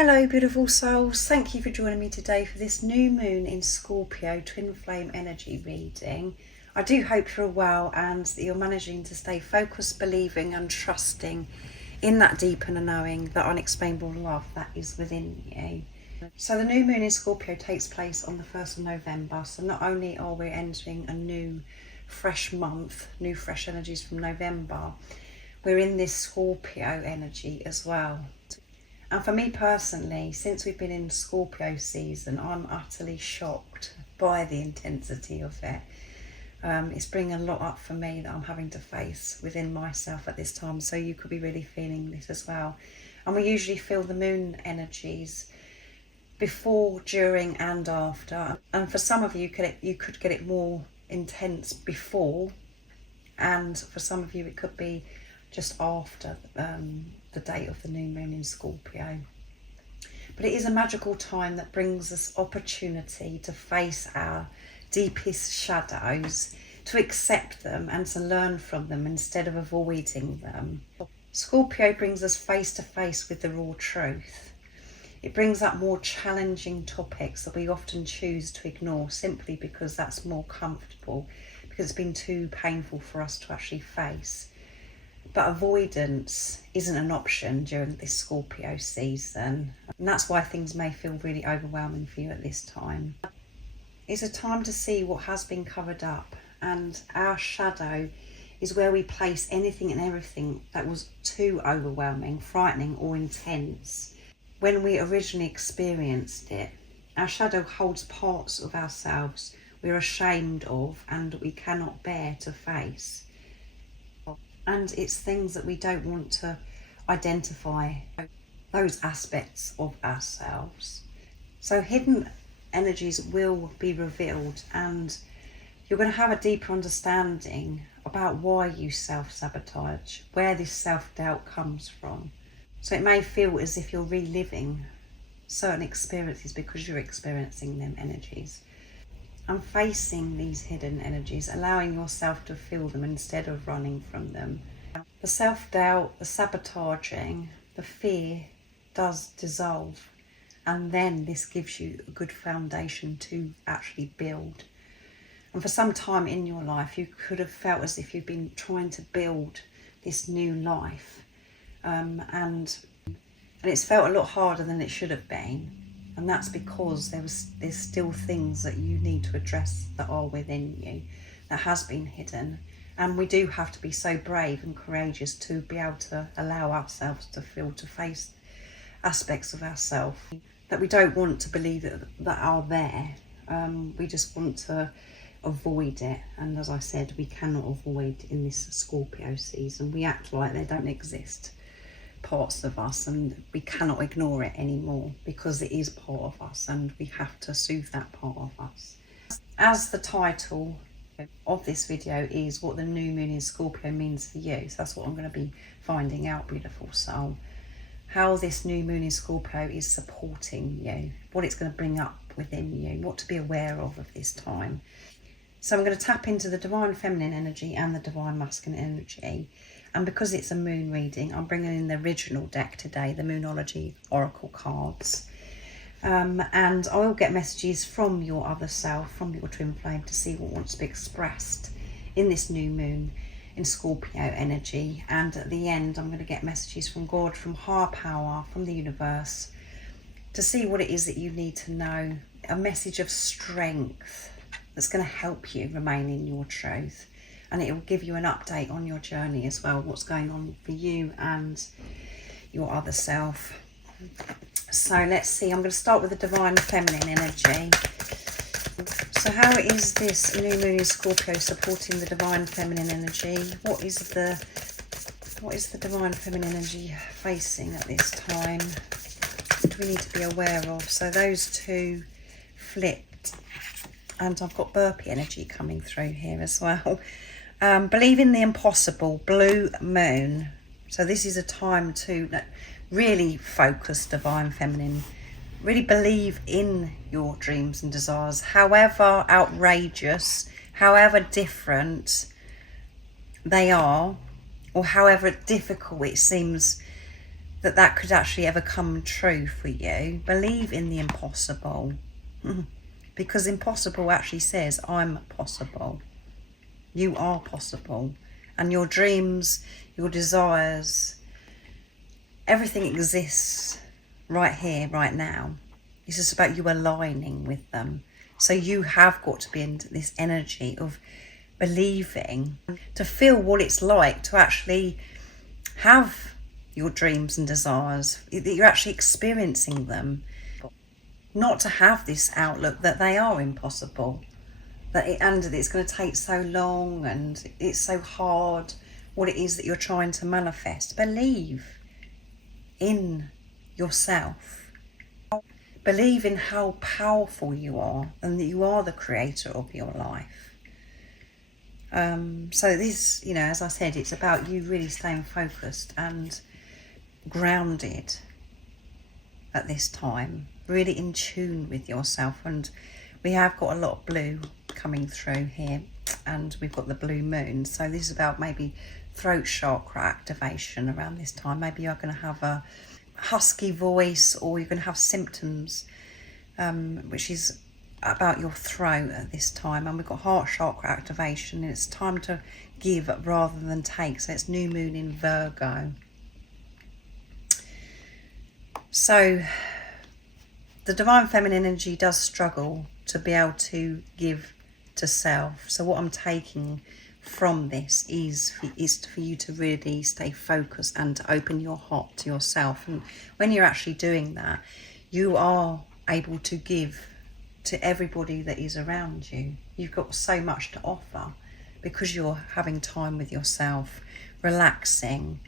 Hello beautiful souls, thank you for joining me today for this new moon in Scorpio twin flame energy reading. I do hope you're well and that you're managing to stay focused, believing and trusting in that deep inner knowing, that unexplainable love that is within you. So the new moon in Scorpio takes place on the 1st of November, so not only are we entering a new fresh month, new fresh energies from November, we're in this Scorpio energy as well. And for me personally, since we've been in Scorpio season, I'm utterly shocked by the intensity of it. It's bringing a lot up for me that I'm having to face within myself at this time. So you could be really feeling this as well. And we usually feel the moon energies before, during and after. And for some of you, you could get it more intense before. And for some of you, it could be just after the date of the new moon in Scorpio. But it is a magical time that brings us opportunity to face our deepest shadows, to accept them and to learn from them instead of avoiding them. Scorpio brings us face to face with the raw truth. It brings up more challenging topics that we often choose to ignore simply because that's more comfortable, because it's been too painful for us to actually face. But avoidance isn't an option during this Scorpio season, and that's why things may feel really overwhelming for you at this time. It's a time to see what has been covered up, and our shadow is where we place anything and everything that was too overwhelming, frightening or intense when we originally experienced it. Our shadow holds parts of ourselves we're ashamed of and we cannot bear to face. And it's things that we don't want to identify, those aspects of ourselves. So hidden energies will be revealed, and you're going to have a deeper understanding about why you self-sabotage, where this self-doubt comes from. So it may feel as if you're reliving certain experiences because you're experiencing them energies. And facing these hidden energies, allowing yourself to feel them instead of running from them. The self-doubt, the sabotaging, the fear does dissolve, and then this gives you a good foundation to actually build. And for some time in your life, you could have felt as if you've been trying to build this new life, and it's felt a lot harder than it should have been. And that's because there's still things that you need to address that are within you, that has been hidden. And we do have to be so brave and courageous to be able to allow ourselves to feel, to face aspects of ourselves that we don't want to believe that are there. We just want to avoid it. And as I said, we cannot avoid in this Scorpio season. We act like they don't exist, parts of us, and we cannot ignore it anymore because it is part of us and we have to soothe that part of us. As the title of this video is what the new moon in Scorpio means for you, so that's what I'm going to be finding out, beautiful soul. How this new moon in Scorpio is supporting you, what it's going to bring up within you, what to be aware of this time. So I'm going to tap into the divine feminine energy and the divine masculine energy. And because it's a moon reading, I'm bringing in the original deck today, the Moonology Oracle cards. And I will get messages from your other self, from your twin flame, to see what wants to be expressed in this new moon in Scorpio energy. And at the end, I'm going to get messages from God, from higher power, from the universe, to see what it is that you need to know. A message of strength that's going to help you remain in your truth. And it will give you an update on your journey as well, what's going on for you and your other self. So let's see, I'm going to start with the divine feminine energy. So how is this new moon in Scorpio supporting the divine feminine energy? What is the divine feminine energy facing at this time? What do we need to be aware of? So those two flipped, and I've got burpee energy coming through here as well. Believe in the impossible, blue moon. So this is a time to really focus divine feminine, really believe in your dreams and desires, however outrageous, however different they are, or however difficult it seems that could actually ever come true for you. Believe in the impossible. Because impossible actually says, I'm possible. You are possible. And your dreams, your desires, everything exists right here, right now. It's just about you aligning with them. So you have got to be in this energy of believing, to feel what it's like to actually have your dreams and desires, that you're actually experiencing them. Not to have this outlook that they are impossible, and it's going to take so long and it's so hard, what it is that you're trying to manifest. Believe in yourself. Believe in how powerful you are and that you are the creator of your life. So this, as I said, it's about you really staying focused and grounded at this time, really in tune with yourself. And we have got a lot of blue coming through here, and we've got the blue moon, so this is about maybe throat chakra activation around this time. Maybe you're going to have a husky voice, or you're going to have symptoms which is about your throat at this time. And we've got heart chakra activation, and it's time to give rather than take. So it's new moon in Virgo. So the divine feminine energy does struggle to be able to give to self. So what I'm taking from this is for you to really stay focused and to open your heart to yourself. And when you're actually doing that, you are able to give to everybody that is around you. You've got so much to offer because you're having time with yourself, relaxing,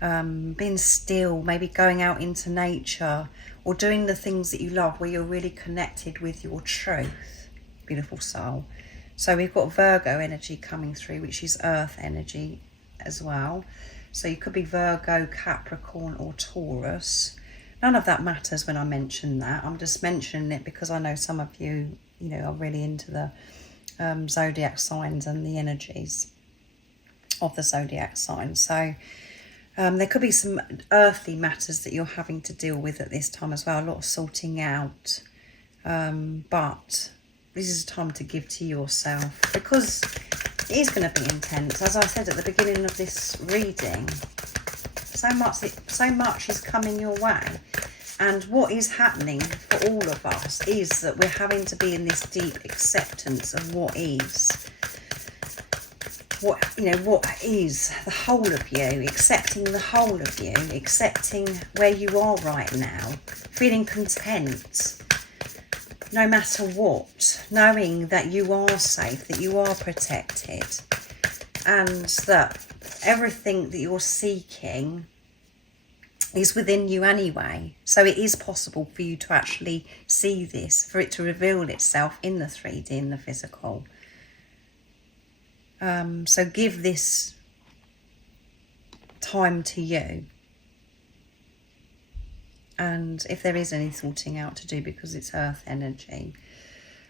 being still, maybe going out into nature, or doing the things that you love where you're really connected with your truth, beautiful soul. So we've got Virgo energy coming through, which is earth energy as well. So you could be Virgo, Capricorn or Taurus. None of that matters when I mention that. I'm just mentioning it because I know some of you, are really into the zodiac signs and the energies of the zodiac signs. So there could be some earthly matters that you're having to deal with at this time as well. A lot of sorting out. But this is a time to give to yourself, because it is going to be intense. As I said at the beginning of this reading, so much is coming your way. And what is happening for all of us is that we're having to be in this deep acceptance of what is. What is the whole of you, accepting the whole of you, accepting where you are right now, feeling content no matter what, knowing that you are safe, that you are protected, and that everything that you're seeking is within you anyway. So it is possible for you to actually see this, for it to reveal itself in the 3D, in the physical. So give this time to you. And if there is any sorting out to do, because it's earth energy,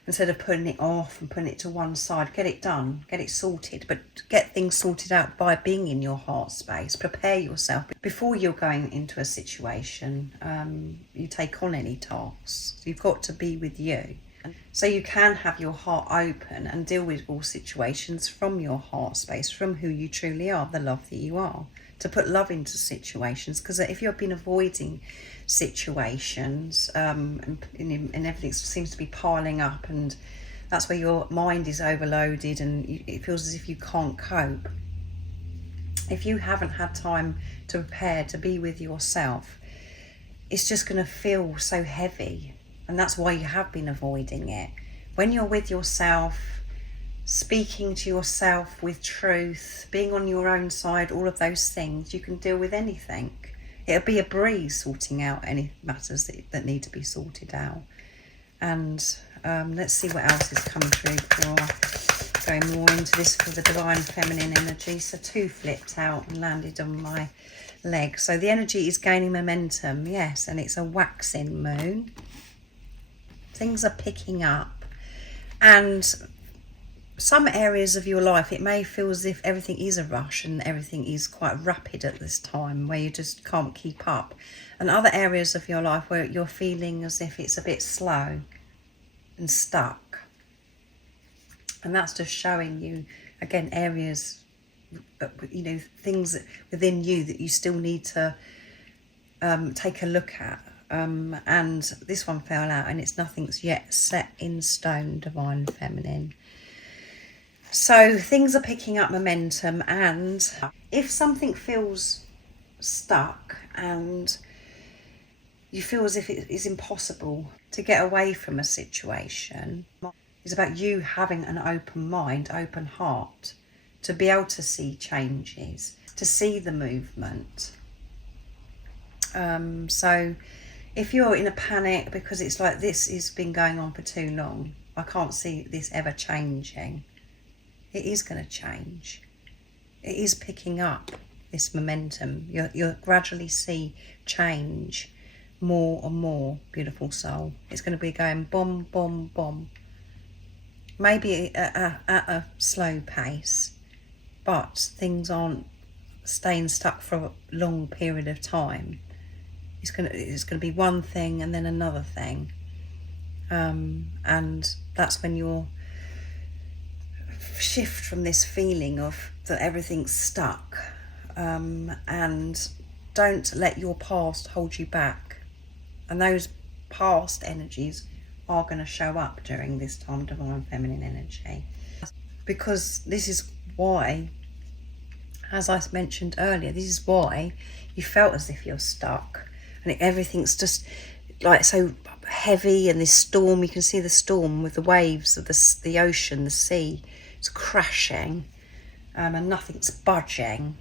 instead of putting it off and putting it to one side, get it done, get it sorted. But get things sorted out by being in your heart space. Prepare yourself before you're going into a situation. You take on any tasks. You've got to be with you. So you can have your heart open and deal with all situations from your heart space, from who you truly are, the love that you are. To put love into situations, because if you've been avoiding situations and everything seems to be piling up, and that's where your mind is overloaded and it feels as if you can't cope. If you haven't had time to prepare to be with yourself, it's just going to feel so heavy, and that's why you have been avoiding it. When you're with yourself, speaking to yourself with truth, being on your own side, all of those things, you can deal with anything. It'll be a breeze sorting out any matters that need to be sorted out. And let's see what else is coming through before going more into this for the divine feminine energy. So 2 flipped out and landed on my leg. So the energy is gaining momentum, yes, and it's a waxing moon. Things are picking up, and some areas of your life, it may feel as if everything is a rush and everything is quite rapid at this time, where you just can't keep up. And other areas of your life where you're feeling as if it's a bit slow and stuck. And that's just showing you, again, areas, you know, things within you that you still need to take a look at. And this one fell out, and it's nothing's yet set in stone, Divine Feminine. So things are picking up momentum, and if something feels stuck and you feel as if it is impossible to get away from a situation, it's about you having an open mind, open heart, to be able to see changes, to see the movement. So if you're in a panic because it's like, this has been going on for too long, I can't see this ever changing. It is going to change. It is picking up this momentum. You'll gradually see change more and more, beautiful soul. It's going to be going bomb, bomb, bomb. Maybe at a slow pace, but things aren't staying stuck for a long period of time. It's going to be one thing and then another thing, and that's when you'll shift from this feeling of that everything's stuck, and don't let your past hold you back. And those past energies are going to show up during this time, Divine Feminine energy, because this is why, as I mentioned earlier, this is why you felt as if you're stuck. And everything's just like so heavy, and this storm, you can see the storm with the waves of the ocean, the sea, it's crashing, and nothing's budging.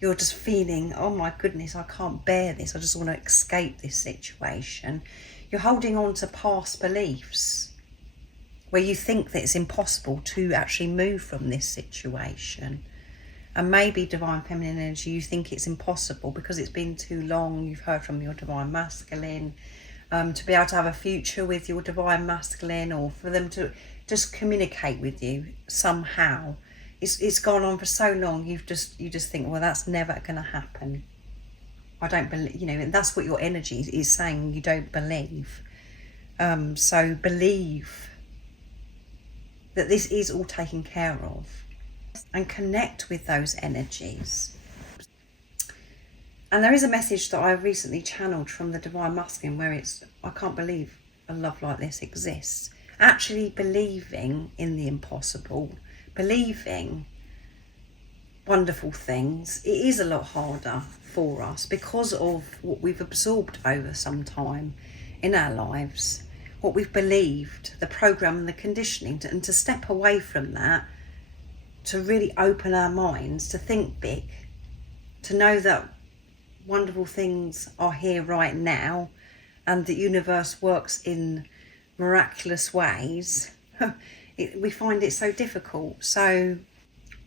You're just feeling, oh my goodness, I can't bear this, I just want to escape this situation. You're holding on to past beliefs where you think that it's impossible to actually move from this situation. And maybe Divine Feminine energy, you think it's impossible because it's been too long. You've heard from your Divine Masculine, to be able to have a future with your Divine Masculine, or for them to just communicate with you somehow. It's gone on for so long. You just think, well, that's never going to happen. I don't believe, you know, and that's what your energy is saying. You don't believe. So believe that this is all taken care of, and connect with those energies. And there is a message that I recently channeled from the Divine Masculine where it's, I can't believe a love like this exists. Actually believing in the impossible, believing wonderful things, it is a lot harder for us because of what we've absorbed over some time in our lives, what we've believed, the program and the conditioning, and to step away from that, to really open our minds, to think big, to know that wonderful things are here right now, and the universe works in miraculous ways. We find it so difficult. So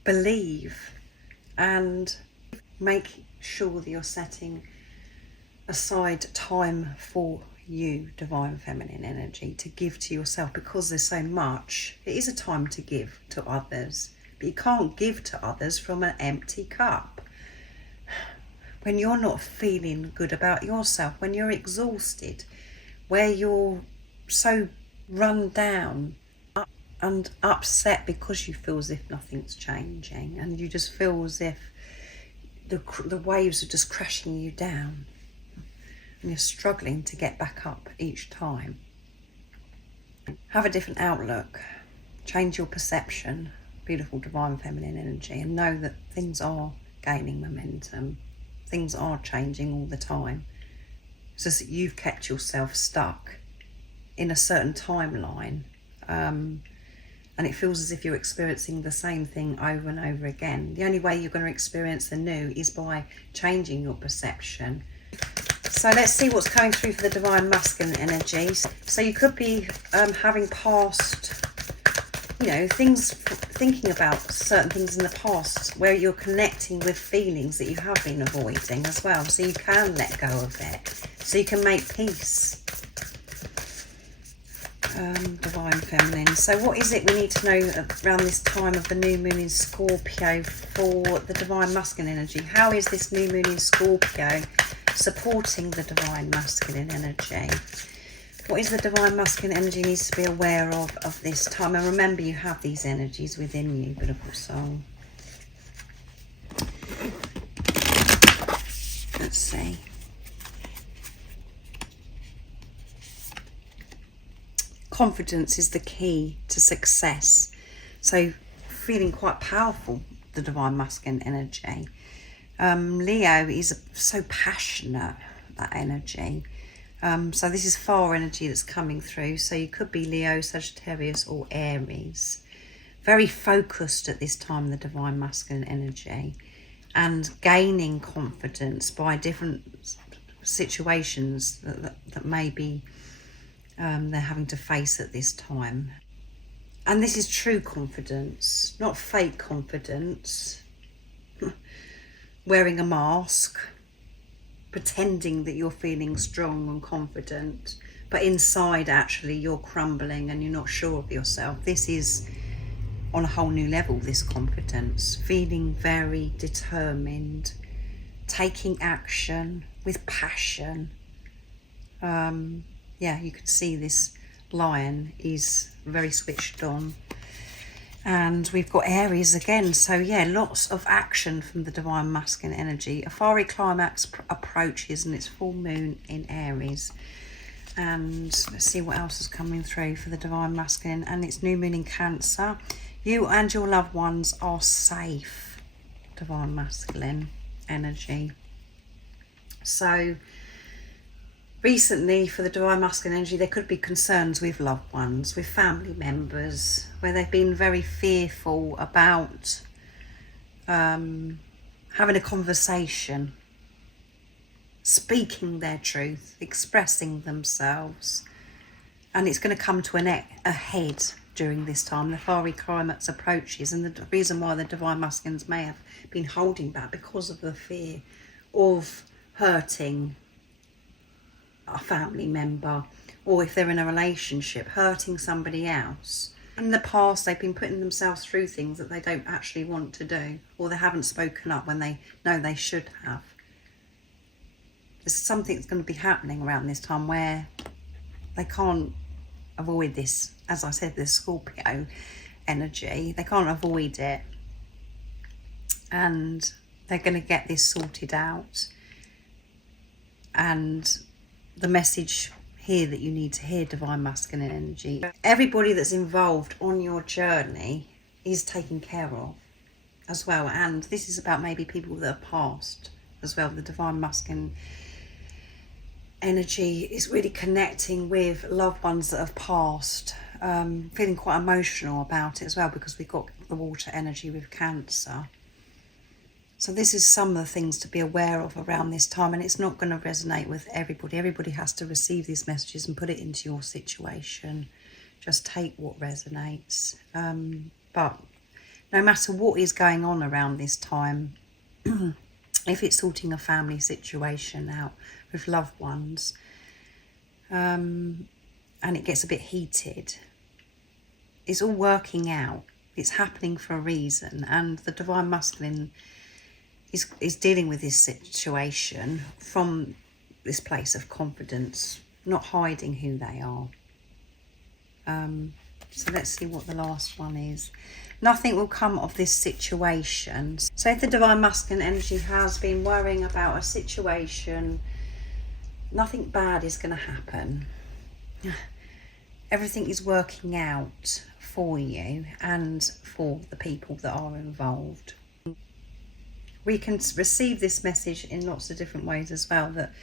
believe, and make sure that you're setting aside time for you, Divine Feminine energy, to give to yourself, because there's so much. It is a time to give to others, but you can't give to others from an empty cup. When you're not feeling good about yourself, when you're exhausted, where you're so run down and upset because you feel as if nothing's changing, and you just feel as if the waves are just crashing you down, and you're struggling to get back up each time. Have a different outlook, change your perception, beautiful Divine Feminine energy, and know that things are gaining momentum. Things are changing all the time. It's just that you've kept yourself stuck in a certain timeline, and it feels as if you're experiencing the same thing over and over again. The only way you're going to experience the new is by changing your perception. So let's see what's coming through for the Divine Masculine energies. So you could be having past, you know, things, thinking about certain things in the past where you're connecting with feelings that you have been avoiding as well. So you can let go of it. So you can make peace. Divine Feminine. So what is it we need to know around this time of the new moon in Scorpio for the Divine Masculine energy? How is this new moon in Scorpio supporting the Divine Masculine energy? What is the Divine Masculine energy needs to be aware of this time? And remember, you have these energies within you, beautiful soul. Let's see. Confidence is the key to success. So feeling quite powerful, the Divine Masculine energy. Leo is so passionate, that energy. So this is fire energy that's coming through. So you could be Leo, Sagittarius or Aries. Very focused at this time, the Divine Masculine energy. And gaining confidence by different situations that maybe they're having to face at this time. And this is true confidence, not fake confidence. Wearing a mask, pretending that you're feeling strong and confident, but inside actually you're crumbling and you're not sure of yourself. This is on a whole new level, this confidence, feeling very determined, taking action with passion. Yeah, you can see this lion is very switched on. And we've got Aries again. So yeah, lots of action from the Divine Masculine energy. A fiery climax approaches and it's full moon in Aries. And let's see what else is coming through for the Divine Masculine. And it's new moon in Cancer. You and your loved ones are safe, Divine Masculine energy. So recently, for the Divine Masculine energy, there could be concerns with loved ones, with family members, where they've been very fearful about having a conversation, speaking their truth, expressing themselves. And it's going to come to a head during this time. The fiery climax approaches, and the reason why the Divine Masculines may have been holding back because of the fear of hurting a family member, or if they're in a relationship, hurting somebody else. In the past, they've been putting themselves through things that they don't actually want to do, or they haven't spoken up when they know they should have. There's something that's going to be happening around this time where they can't avoid this. As I said, the Scorpio energy, they can't avoid it, and they're going to get this sorted out. And the message here that you need to hear, Divine Masculine energy, everybody that's involved on your journey is taken care of as well. And this is about maybe people that are past as well. The Divine Masculine energy is really connecting with loved ones that have passed, feeling quite emotional about it as well, because we've got the water energy with Cancer. So this is some of the things to be aware of around this time, and it's not going to resonate with everybody. Everybody has to receive these messages and put it into your situation. Just take what resonates. But no matter what is going on around this time, if it's sorting a family situation out with loved ones, and it gets a bit heated, it's all working out. It's happening for a reason, and the Divine Masculine is dealing with this situation from this place of confidence, not hiding who they are. So let's see what the last one is. Nothing will come of this situation. So if the Divine Masculine energy has been worrying about a situation, nothing bad is going to happen. Everything is working out for you and for the people that are involved. We can receive this message in lots of different ways as well, that,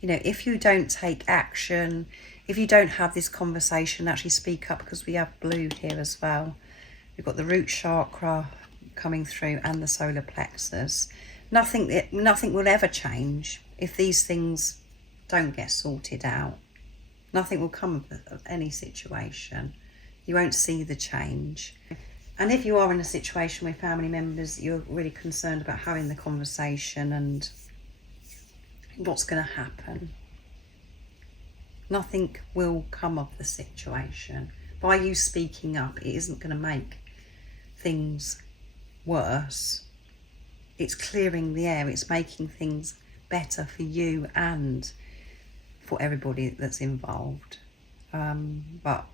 you know, if you don't take action, if you don't have this conversation, actually speak up, because we have blue here as well. We've got the root chakra coming through and the solar plexus. Nothing will ever change if these things don't get sorted out. Nothing will come of any situation. You won't see the change. And if you are in a situation with family members, you're really concerned about having the conversation and what's going to happen. Nothing will come of the situation. By you speaking up, it isn't going to make things worse. It's clearing the air. It's making things better for you and for everybody that's involved. But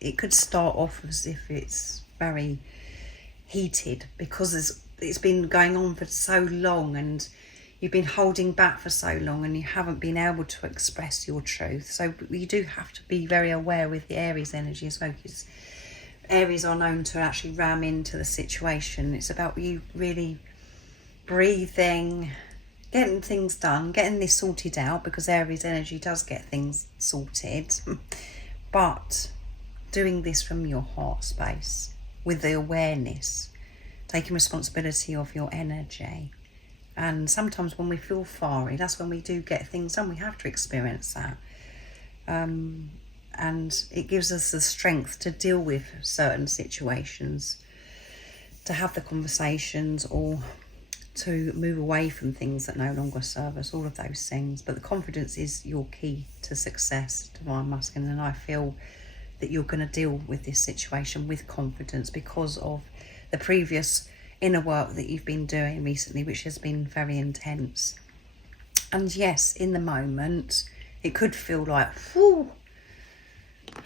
it could start off as if it's very heated because it's been going on for so long, and you've been holding back for so long, and you haven't been able to express your truth. So you do have to be very aware with the Aries energy as well, because Aries are known to actually ram into the situation. It's about you really breathing, getting things done, getting this sorted out, because Aries energy does get things sorted, but doing this from your heart space with the awareness, taking responsibility of your energy. And sometimes when we feel fiery, that's when we do get things done. We have to experience that. And it gives us the strength to deal with certain situations, to have the conversations, or to move away from things that no longer serve us, all of those things. But the confidence is your key to success, Divine Masculine, and I feel that you're going to deal with this situation with confidence because of the previous inner work that you've been doing recently, which has been very intense. And yes, in the moment, it could feel like, whew,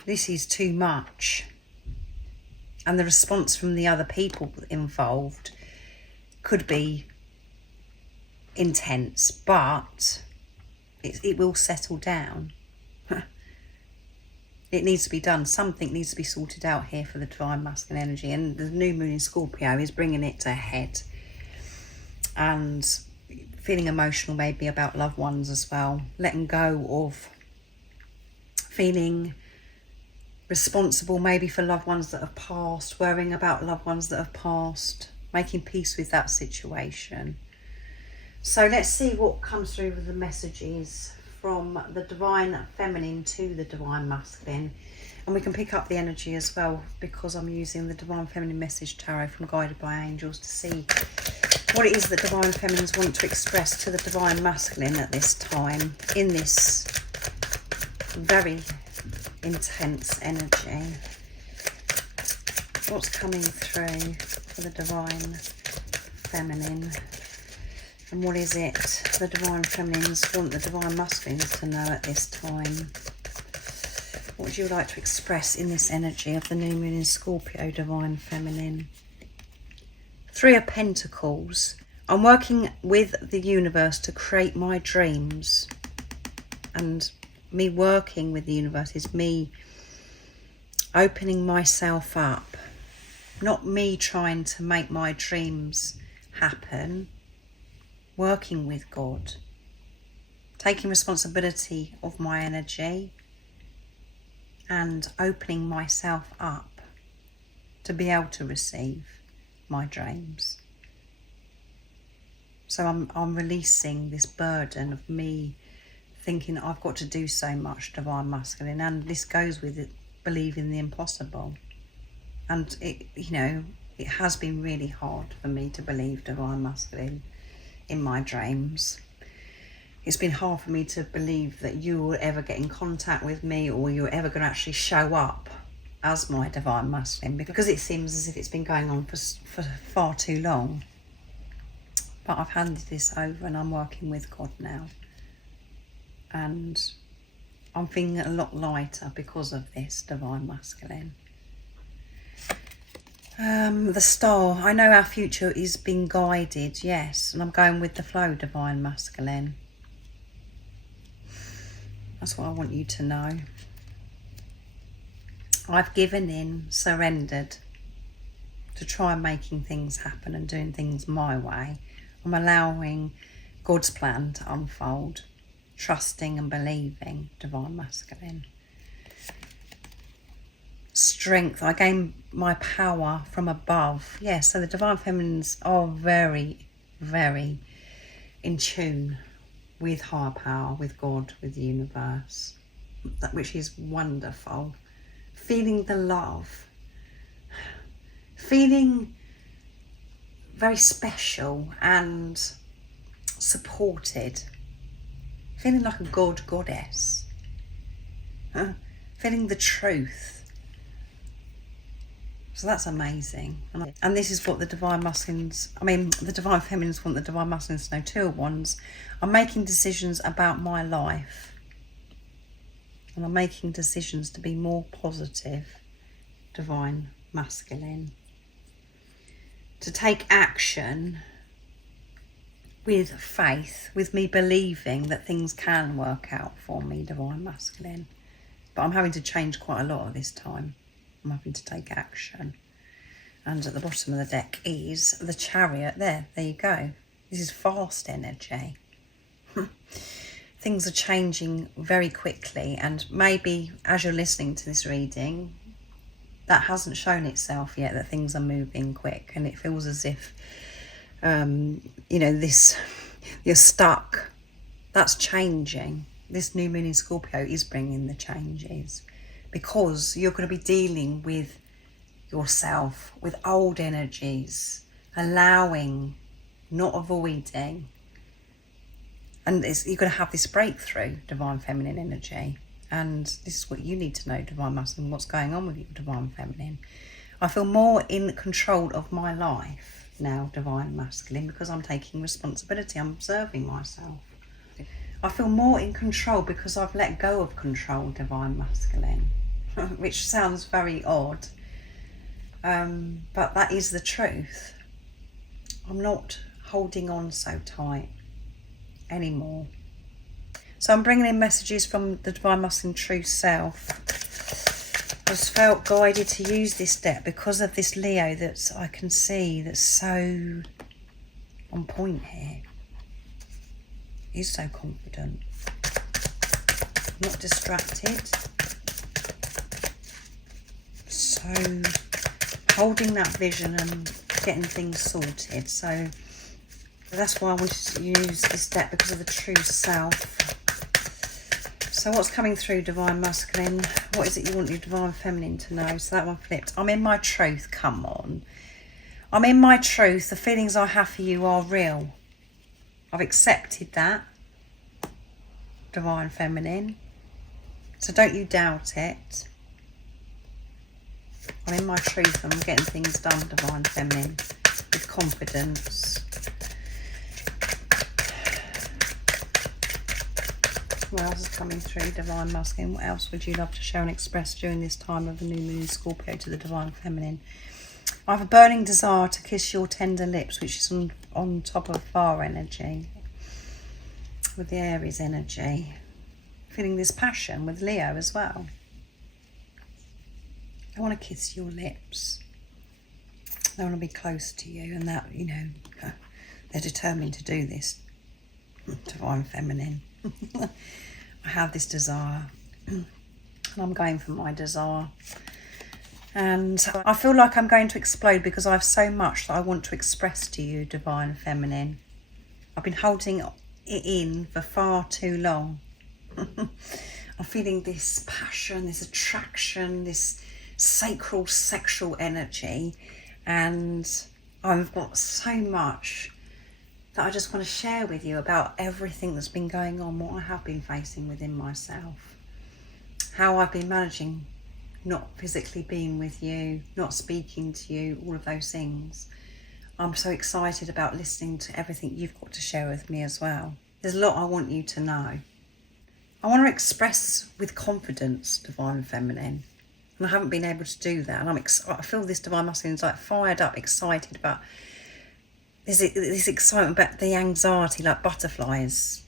this is too much. And the response from the other people involved could be intense, but it will settle down. It needs to be done. Something needs to be sorted out here for the Divine Masculine energy, and the new moon in Scorpio is bringing it to a head. And feeling emotional maybe about loved ones as well, letting go of feeling responsible maybe for loved ones that have passed, worrying about loved ones that have passed, making peace with that situation. So let's see what comes through with the messages from the Divine Feminine to the Divine Masculine. And we can pick up the energy as well, because I'm using the Divine Feminine Message Tarot from Guided by Angels to see what it is that Divine Feminines want to express to the Divine Masculine at this time, in this very intense energy. What's coming through for the Divine Feminine? And what is it the Divine Feminines want the Divine Masculines to know at this time? What would you like to express in this energy of the new moon in Scorpio, Divine Feminine? Three of Pentacles. I'm working with the universe to create my dreams. And me working with the universe is me opening myself up. Not me trying to make my dreams happen. Working with God, taking responsibility of my energy and opening myself up to be able to receive my dreams. So I'm releasing this burden of me thinking I've got to do so much, Divine Masculine, and this goes with it, believing the impossible. And it, you know, it has been really hard for me to believe, Divine Masculine, in my dreams. It's been hard for me to believe that you will ever get in contact with me, or you're ever going to actually show up as my Divine Masculine, because it seems as if it's been going on for far too long. But I've handed this over and I'm working with God now, and I'm feeling a lot lighter because of this, Divine Masculine. The star, I know our future is being guided, yes, and I'm going with the flow, Divine Masculine. That's what I want you to know. I've given in, surrendered to try making things happen and doing things my way. I'm allowing God's plan to unfold, trusting and believing, Divine Masculine. Strength, I gain my power from above. Yes, so the Divine Feminines are very, very in tune with higher power, with God, with the universe, which is wonderful. Feeling the love, feeling very special and supported, feeling like a goddess. feeling the truth. So that's amazing. And this is what the Divine Masculines, the Divine Feminines want the Divine Masculines to know. 2 of Wands. I'm making decisions about my life. And I'm making decisions to be more positive, Divine Masculine. To take action with faith, with me believing that things can work out for me, Divine Masculine. But I'm having to change quite a lot at this time. I'm having to take action. And at the bottom of the deck is the Chariot. There you go. This is fast energy. Things are changing very quickly, and maybe as you're listening to this reading, that hasn't shown itself yet, that things are moving quick, and it feels as if, you're stuck. That's changing. This new moon in Scorpio is bringing the changes, because you're going to be dealing with yourself, with old energies, allowing, not avoiding. And you're going to have this breakthrough, Divine Feminine energy. And this is what you need to know, Divine Masculine, what's going on with you, Divine Feminine. I feel more in control of my life now, Divine Masculine, because I'm taking responsibility. I'm observing myself. I feel more in control because I've let go of control, Divine Masculine, which sounds very odd, but that is the truth. I'm not holding on so tight anymore. So I'm bringing in messages from the Divine Masculine True Self. I just felt guided to use this deck because of this Leo that I can see that's so on point here. He's so confident, not distracted, so holding that vision and getting things sorted. So that's why I wanted to use this deck, because of the True Self. So what's coming through, Divine Masculine? What is it you want your Divine Feminine to know? So that one flipped. I'm in my truth. Come on. I'm in my truth. The feelings I have for you are real. I've accepted that, Divine Feminine. So don't you doubt it. I'm in my truth and I'm getting things done, Divine Feminine, with confidence. What else is coming through, Divine Masculine? What else would you love to share and express during this time of the new moon in Scorpio to the Divine Feminine? I have a burning desire to kiss your tender lips, which is on top of fire energy, with the Aries energy. Feeling this passion with Leo as well. I want to kiss your lips. I want to be close to you, and that, they're determined to do this, Divine Feminine. I have this desire, and I'm going for my desire. And I feel like I'm going to explode because I have so much that I want to express to you, Divine Feminine. I've been holding it in for far too long. I'm feeling this passion, this attraction, this sacral sexual energy, and I've got so much that I just want to share with you about everything that's been going on, what I have been facing within myself, how I've been managing not physically being with you, not speaking to you, all of those things. I'm so excited about listening to everything you've got to share with me as well. There's a lot I want you to know. I want to express with confidence, Divine Feminine, and I haven't been able to do that. And I feel this Divine Masculine is like fired up, excited about this excitement, about the anxiety, like butterflies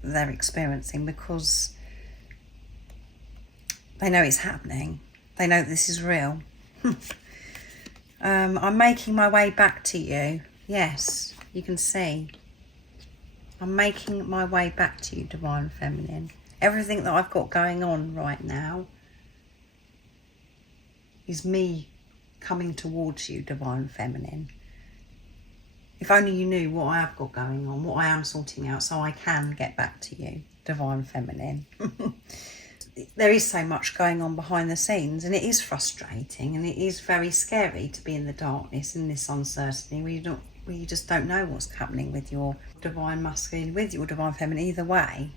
they're experiencing, because they know it's happening. They know this is real. I'm making my way back to you. Yes, you can see. I'm making my way back to you, Divine Feminine. Everything that I've got going on right now is me coming towards you, Divine Feminine. If only you knew what I have got going on, what I am sorting out, so I can get back to you, Divine Feminine. There is so much going on behind the scenes, and it is frustrating, and it is very scary to be in the darkness, in this uncertainty, where you just don't know what's happening with your Divine Masculine, with your Divine Feminine, either way.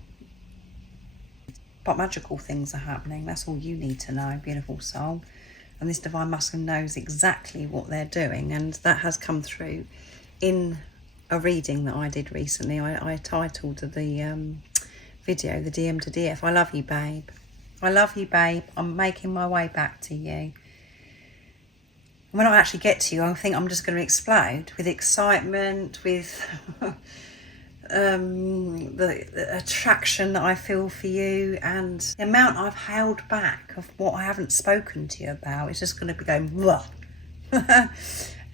but magical things are happening. That's all you need to know, beautiful soul. And this divine masculine knows exactly what they're doing, and that has come through in a reading that I did recently. I titled the video, the DM to DF, I love you, babe. I love you, babe. I'm making my way back to you. When I actually get to you, I think I'm just going to explode with excitement, with the attraction that I feel for you, and the amount I've held back of what I haven't spoken to you about is just going to be going blah.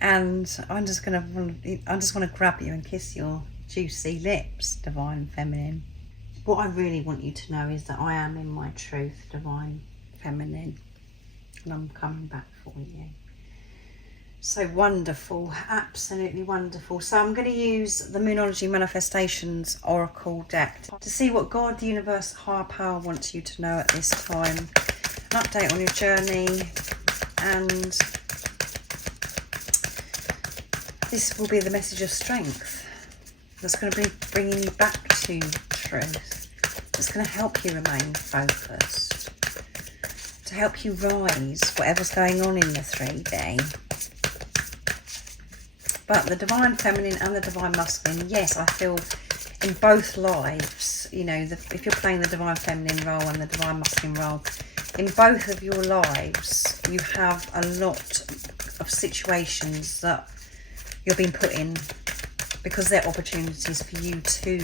And I just want to grab you and kiss your juicy lips, divine feminine. What I really want you to know is that I am in my truth, divine feminine, and I'm coming back for you. So wonderful, absolutely wonderful. So I'm going to use the Moonology Manifestations Oracle deck to see what God, the universe, higher power wants you to know at this time. An update on your journey, and this will be the message of strength that's going to be bringing you back to truth. It's going to help you remain focused, to help you rise whatever's going on in the 3D. But the divine feminine and the divine masculine, yes, I feel in both lives, you know, if you're playing the divine feminine role and the divine masculine role, in both of your lives, you have a lot of situations that you're being put in because they're opportunities for you to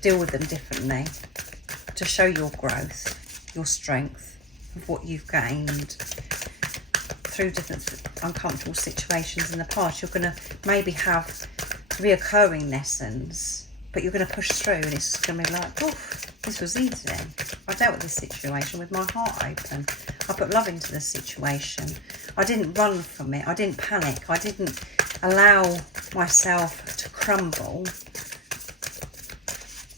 deal with them differently, to show your growth, your strength of what you've gained through different uncomfortable situations in the past. You're going to maybe have reoccurring lessons, but you're going to push through, and it's going to be like, oh, this was easy. I dealt with this situation with my heart open. I put love into the situation. I didn't run from it. I didn't panic. I didn't allow myself to crumble.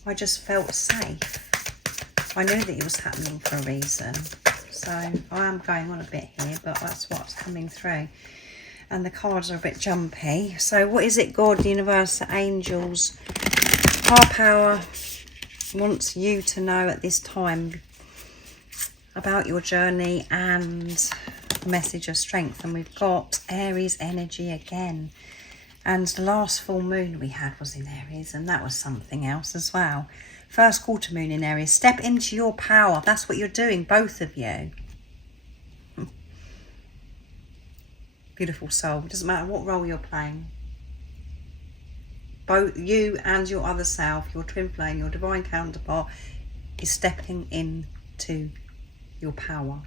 I just felt safe. I knew that it was happening for a reason. So I am going on a bit here, but that's what's coming through. And the cards are a bit jumpy. So what is it God, the universe, the angels, higher power wants you to know at this time about your journey and message of strength? And we've got Aries energy again. And the last full moon we had was in Aries, and that was something else as well. First quarter moon in Aries. Step into your power. That's what you're doing, both of you. Beautiful soul. It doesn't matter what role you're playing. Both you and your other self, your twin flame, your divine counterpart, is stepping into your power.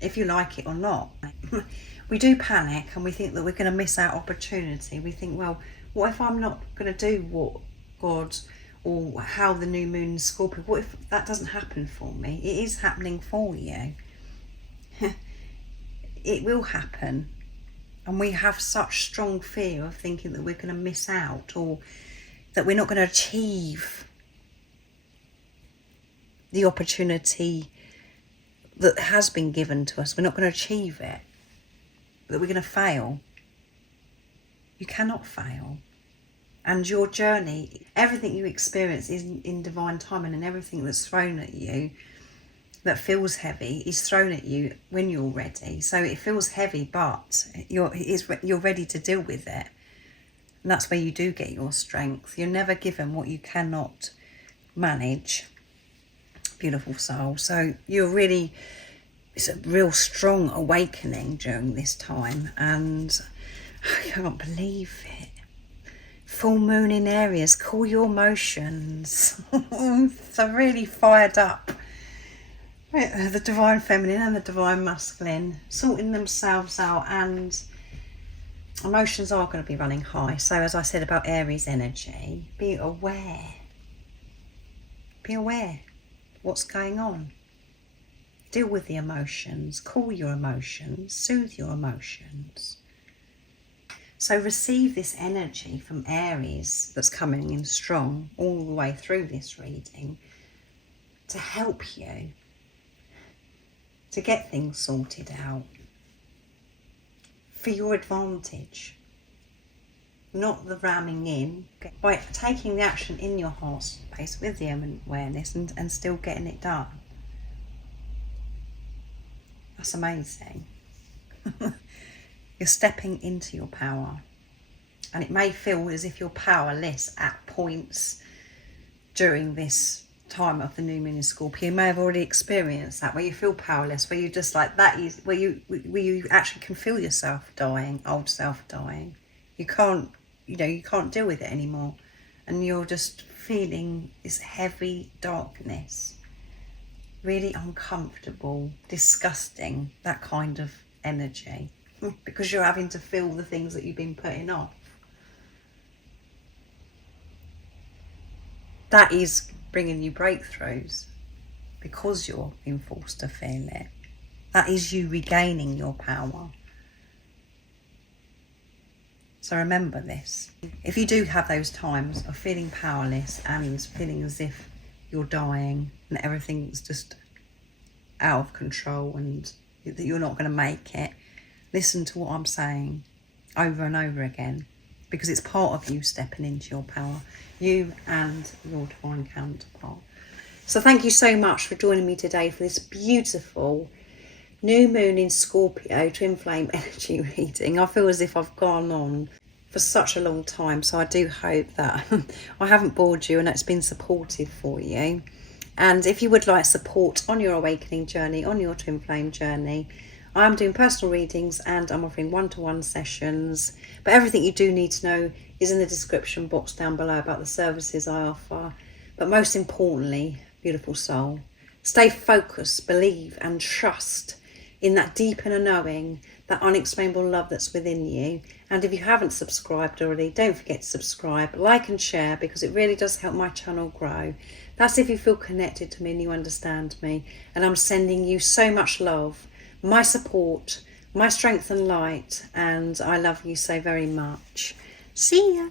If you like it or not. We do panic and we think that we're going to miss out opportunity. We think, well, what if I'm not going to do what God or how the new moon Scorpio, what if that doesn't happen for me? It is happening for you. It will happen. And we have such strong fear of thinking that we're going to miss out, or that we're not going to achieve the opportunity that has been given to us. We're not going to achieve it. That we're going to fail. You cannot fail. And your journey, everything you experience is in divine timing, and everything that's thrown at you that feels heavy is thrown at you when you're ready. So it feels heavy, but you're ready to deal with it. And that's where you do get your strength. You're never given what you cannot manage. Beautiful soul. So it's a real strong awakening during this time, and I can't believe it. Full moon in Aries, call your emotions. So really fired up. The divine feminine and the divine masculine sorting themselves out, and emotions are going to be running high. So as I said about Aries energy, be aware. Be aware what's going on. Deal with the emotions, cool your emotions, soothe your emotions. So receive this energy from Aries that's coming in strong all the way through this reading to help you to get things sorted out for your advantage. not the ramming in, by taking the action in your heart space with the awareness and still getting it done. That's amazing. You're stepping into your power, and it may feel as if you're powerless at points during this time of the new moon in Scorpio. You may have already experienced that, where you feel powerless, where you just like that is where you actually can feel yourself dying, old self dying. You can't deal with it anymore, and you're just feeling this heavy darkness, really uncomfortable, disgusting, that kind of energy, because you're having to feel the things that you've been putting off. That is bringing you breakthroughs, because you're being forced to feel it. That is you regaining your power. So remember this. If you do have those times of feeling powerless and feeling as if you're dying and everything's just out of control and that you're not going to make it, listen to what I'm saying over and over again, because it's part of you stepping into your power, you and your divine counterpart. So thank you so much for joining me today for this beautiful new moon in Scorpio twin flame energy reading. I feel as if I've gone on for such a long time, so I do hope that I haven't bored you and it's been supportive for you. And if you would like support on your awakening journey, on your twin flame journey, I'm doing personal readings and I'm offering one-to-one sessions. But everything you do need to know is in the description box down below about the services I offer. But most importantly, beautiful soul, stay focused, believe and trust in that deep inner knowing, that unexplainable love that's within you. And if you haven't subscribed already, don't forget to subscribe, like and share, because it really does help my channel grow. That's if you feel connected to me and you understand me. And I'm sending you so much love, my support, my strength and light, and I love you so very much. See ya.